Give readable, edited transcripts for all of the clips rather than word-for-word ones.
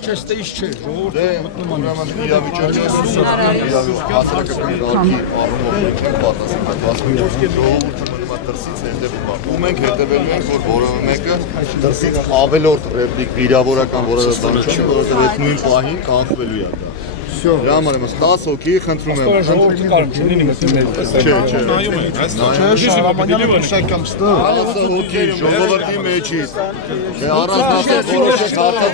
Չեստե իշ չէ, ժողովուրդը մտնում ուրեմն իրավիճակը հասարակական կարգի առումով չեն պատասխանատվացնում ժողովուրդը մնում է դրսից հետևում է ու մենք հետևելու ենք որ որևէ մեկը դրսից ավելորդ ռեպլիկ վիրավորական որևէ բան չի որովհետև այդ նույն պահին կանխվելու է դա Դրա համար եմ 10 հոգի խնդրում եմ ժողովուրդը կարող չի լինի մտնում Չէ նայում ենք Շահրամանյանը փոշակամ ստա 10 հոգի ժողովրդի մեջից առանձնացած որոշեք հարթակ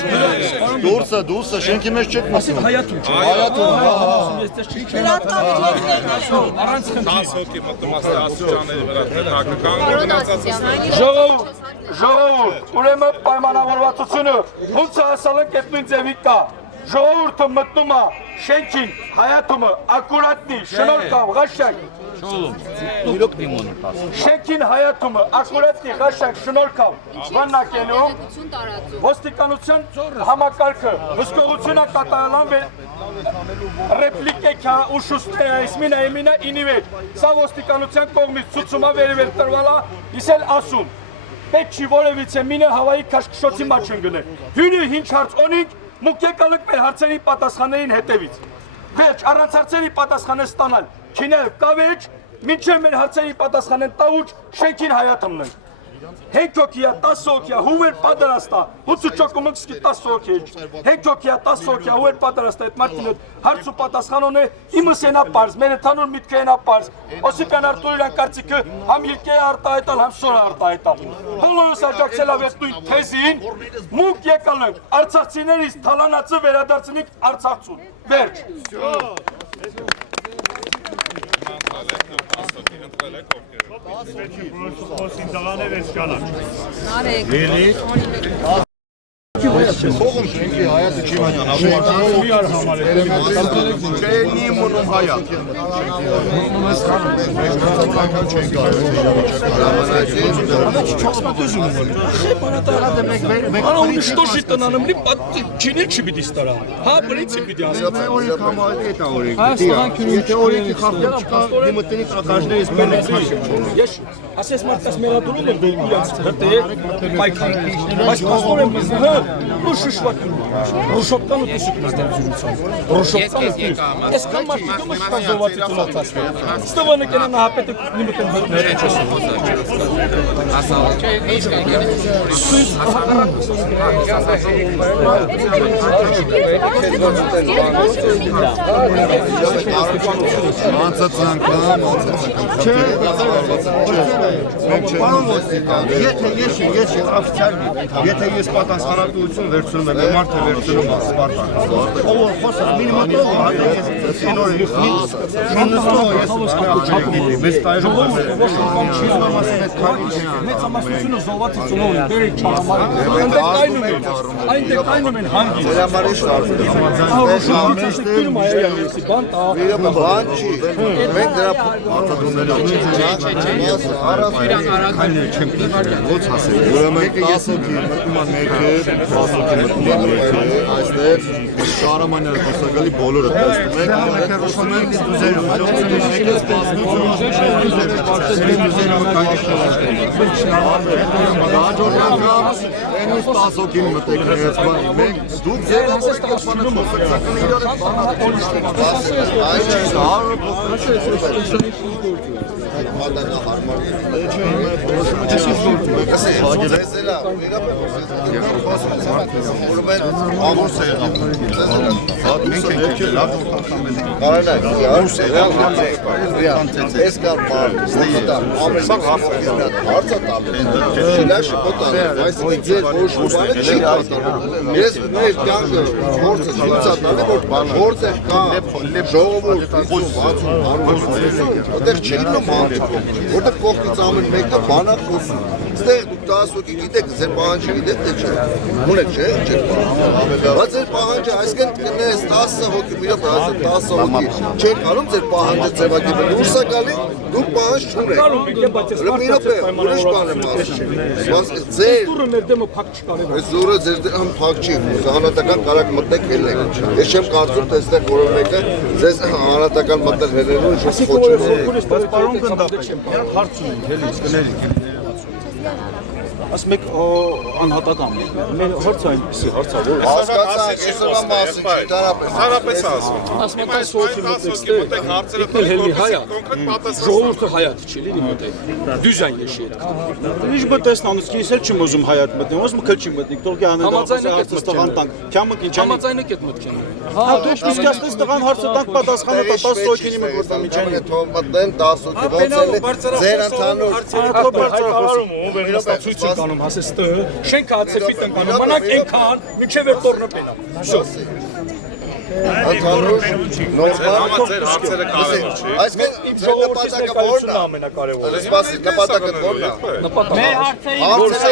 դուրսը շենքի մեջ չեք մտնում հայաթում առանց խնդրի 10 հոգի մտնում աստիճանների վրա տեղական ժողովուրդ ուրեմն պայմանավորվածությունը ոնց հասալ ենք այդ նույն ձևի կա ժողովուրդը մտնում է շենքին հայաթումը ակուրատնի շնորհքով ղաշակ շենքին հայաթումը ակուրատնի ղաշակ շնորհքով բանակելու ոստիկանության համակարգը հսկողությունը կատարելան ռեպլիկե քա ուշուստե այսմինա եմինա ինիվետ սա ոստիկանության կողմից ցուցումա վերևեր տրվալա իսել ասում պետք չի որևիցե մինը հավայի քաշքշոցի մաչ ընկնել հյուրի հինչ հարց ունենք Մուք եկալք մեր հարցերի պատասխաններին հետևից։ Վերջ, առանց հարցերի պատասխան ստանալ, չինել կավեջ, մինչև մեր հարցերի պատասխանեն տաուջ, շենքին հայաթմն են։ 5 հոգիա, 10 հոգիա, հուվեր պատրաստա, հուցու ճոկումըքսկի 10 հոգի էջ, 5 հոգիա, 10 հոգիա, հուվեր պատրաստա, այդ մարդին հետ հարց ու պատասխանոն է, իմս ենա պարզ, մեր ընդանուր միտքը ենա պարզ, Օսիպյան Արտուրյան կարծիքը համ իրկե արտահայտալ, համ սորը արտահայտալ։ Բոլորս աջակցել ավետ նույն թեզին, մուկ եկալ ենք, արցախցիներից թալանացը վերադարձնենք արցախցուն, վերջ։ Փողում շենքի հայացը չի մանյան Չենի մոնում հայա Она уничтожит она нам чинить չի պիտի ստարա։ Հա, բրիցի պիտի ասեմ։ Ես ասես մարդկաս մերադուրում եմ իրանց հրտե պայքան։ Բայց փաստորեն ու շշվակ ռուշոտկան ու տեսուկնստել զյուրուցան։ Ռուշոտկան ու ես կամ մարդիկը մշկան զովատի տունացասվե։ Ստվանը կենան հապետը նիմըտեն հրտները չեսում։ Եթե ես պատասխանատվություն վերցնում եմ, մարդը վերցնում է Սպարտակ։ Ով խոսա, մինիմատով մեծ ամասությունը զովատի ծնող են, բերեք չարամարի, այնտեղ կայնում են հանգի։ Բան չի, մենք դրա արտադրումները ոնց հասել, ուրեմն 10 հոգի մտնում են մեկը, 10 հոգի մտնում են մեկը, այստեղ Շահրամանյանը խոսակալի բոլորը տեսնում եք, խոսում ենք դուզերում, մեկը սպասում Ենուս 10 հոգին մտեք ներեց բան, մենք դուք ձևավոր կապանը խոսակցականը իրար եք Որտեղ կողքից ամեն մեկը բանա խոսում։ Ստեղ դուք 10 հոգի գիտեք, ձեր պահանջը գիտեք թե չէ։ Ունեք չէ, չէ։ Բայց ձեր պահանջը այսինքն կնես 10 հոգի, միրը 10 հոգի։ Չեք անում ձեր պահանջը ձևակերպել։ Դուրս է գալի, դուք պահանջ չունեք։ Միրը ուրիշ բան եմ ասում։ Բայց ձեր դուրը մեր դեմը փակ չկարի։ Այս դուրը ձեր դեմ փակ չի։ Հանրատական կարակ մտեք ելեք։ Ես չեմ կարծում թե այստեղ որևէ մեկը ձեզ հանրատական մտել հելելու ինչ խոսում։ Բայց պարոն գնդապետ, հարց ունենք, հելից կներիք։ ասում եք անհատական մեր հարցը այնպեսի հարցը որ Հասկացա, այսօրվա մասին չի դարապես։ Հարաբես ասում։ Ասում եք սոցի մտքստը հարցերը հելի հայա կոնկրետ պատասխան։ ժողովուրդը հայատ չի լի մտեք դյուզան եշի այդ Ինչ բտեսնանից քիս էլ չեմ ուզում հայատ մտնեմ, ոսմ քլ չի մտնի, թողի անհետացած տղան տանք, քյամը ինչ անի։ համաձայնեք այդ մտքին Հա դու իսկ ասես տղան հարցը տանք պատասխանը 10 հոգինի մը գործա միջանի։ Թող մտնեն 10 հոգի, ոնց էլ ձեր ընդհանուր Աթո բարձրախոսում։ վերնաստացույց են կանում հասես տը շենքը ացեպի տնկանում մնաք այնքան մինչև այդ տորնը պենա ընդհանուր նորմալ Ձեր հարցերը կարևոր չի։ Այսինքն իմ նպատակը որն է ամենակարևորը։ Սպասի, նպատակը որն է։ Մեր հարցերի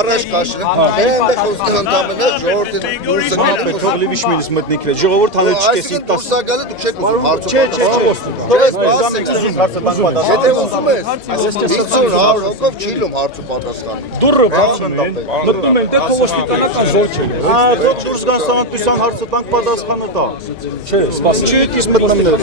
Առաջ քաշել։ Այնտեղ խոսքը ընդամենը ժողովրդի դուրս գալու Թող լիվիշ մինս մտնիկրե, ժողովուրդ հանել չկեսի այսինքն դուրս գալը դուք չեք ուզում հարցը։ հարցը տանք պատասխանը։ Եթե ուզում ես, 50-100 հոգով չի լում հարցը պատասխանը։ դուրը բացում են մտնում են դե կողոստիկանական զոր չէ Հա դուք դուրս գան սանատության հարցը տանք պատասխանը տա։ չէ սպասի Չի քիս մտնումներ։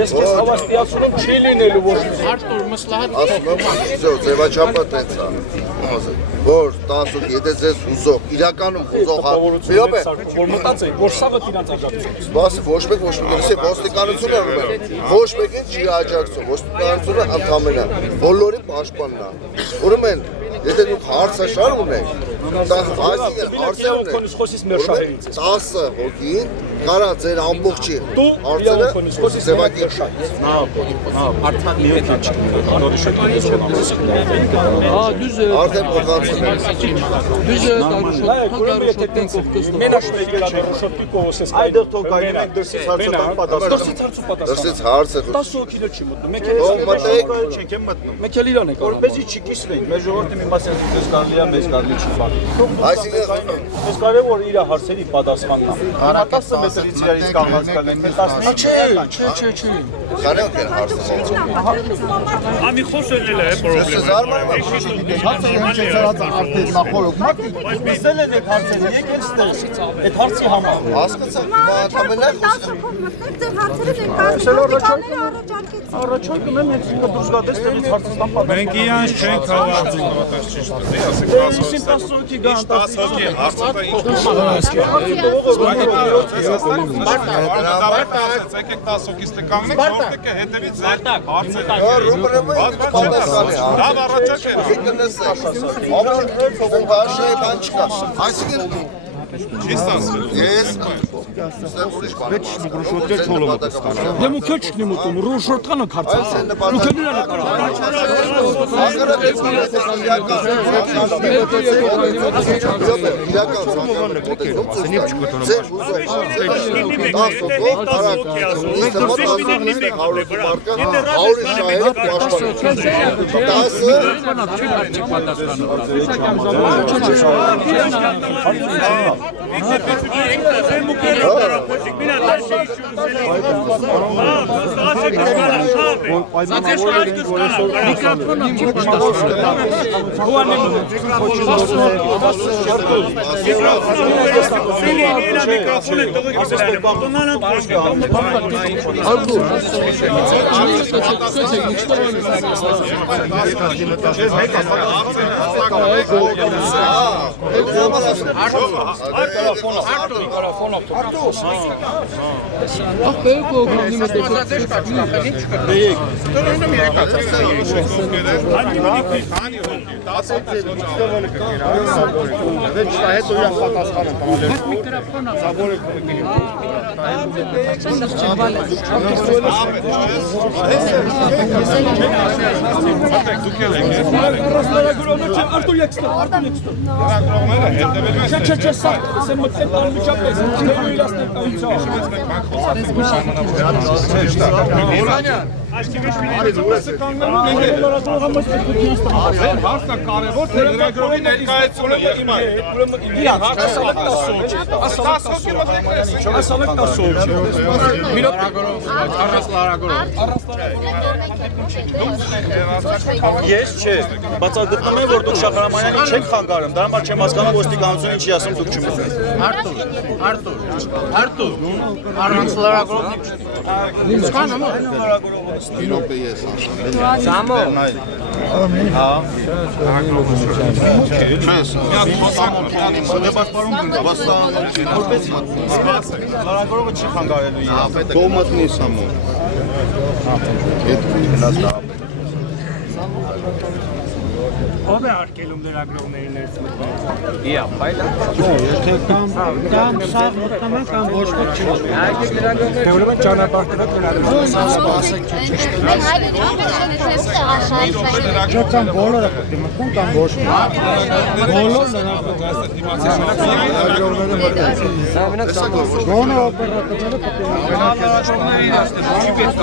ես քեզ հավաստիացնում չի լինելու որ Արտուր Մսլահատ Ասում եմ, ձևաչափը տենց է։ Որ 10 հոգի, եթե ձեզ հուզող, իրականում հուզող հա։ Իրոք է, որ մտածեի որ սաղը տիրած աջակցություն սպասի, ոչ մեկ, լսի, ոստիկանությունը ուրեմն, ոչ մեկին չի աջակցում, ոստիկանությունը ընդամենը, բոլորի պաշտպանն է։ Ուրեմն, եթե դուք հարցաշար ունեք, այսինքն հարցեր ունեք, խոսից մեր շահերից 10 հոգին կարա ձեր ամբողջի դու հարցերը խոսից ձևակի արդեն փոխանցել Այդտեղ թող գային ենք դրսից հարցը տանք պատասխանը։ դրսից հարցը 10 հոգին չի մտնում մեկ Ո՞վ մտեք Չենք եմ մտնում։ մեկ էլ իրան է կարող Որպեսզի չկիսվենք, մեր ժողովրդի մի մասը դες կարելի է, մեզ կարելի չի բան։ Այսինքն Ես կարևոր իր հարցերի պատասխանն է։ 10 մետրից իրարից կանգնած կգնք, 15 չէ քանեք են հարցը Ամի խոսելն է պրոբլեմը։ Ես զարմանում եմ Իսել են այդ հարցերը, եկել ստեղ, այդ հարցի համար։ հասկացա ընդամենը Առաջարկում եմ հենց ինքը դուրս գա դեստեղից հարցը տան պատասխանը։ Մենք իրանց չենք հավատում։ Իսին 10 հոգի գան, 10 հոգի։ Եկեք 10 հոգիստը կանգնեք, ժողովուրդը հետևից ձեր հարցերը։ ռուբրեմը պատասխանի Լավ առաջարկ է։ Այսինքն Չի ստացվել։ ես ուրիշ բան դեմ ու քեչ չնի մտնում ռուշորտանը քարծած ու քնիրանը Հարցը կարևոր թե լրագրողի ներկայացումը եղիմա է։ իրանց ասալակ 10 հոգի ասալակ 10 հոգի Ես չէ, բացատրում եմ, որ դուք Շախրամանյանին չեք խանգարում, դա համար չեմ հասկանում ոստիկանությունը ինչի ասում դուք չմտեք։ Արտուր առանց լրագրողի Ինոպե ես ասում։ Լարագորովը չի խանգարելու իրան։ Տոմատն է սամոն։ Ով է արկելում լրագրողների ներս մտնել։ Կամ սաղ մտնում են, կամ ոչ ոք չի մտնում։ Դե ուրեմն ճանապարհները գնալու են։ Կամ բոլորը կտիմ, կամ ոչ ոք։ Բոլորն են Գոնը օպերատորները կտիմ։ Չի պետք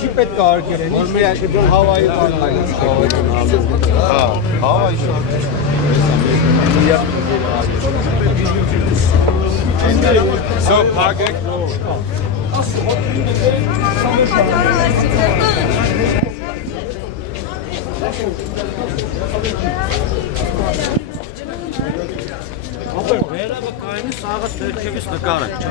Չի պետք է արգելեն, Հավայի բանալային։ So, Pagek. Վերաբը կայնի սաղը ստերքևից նկարեք, չէ։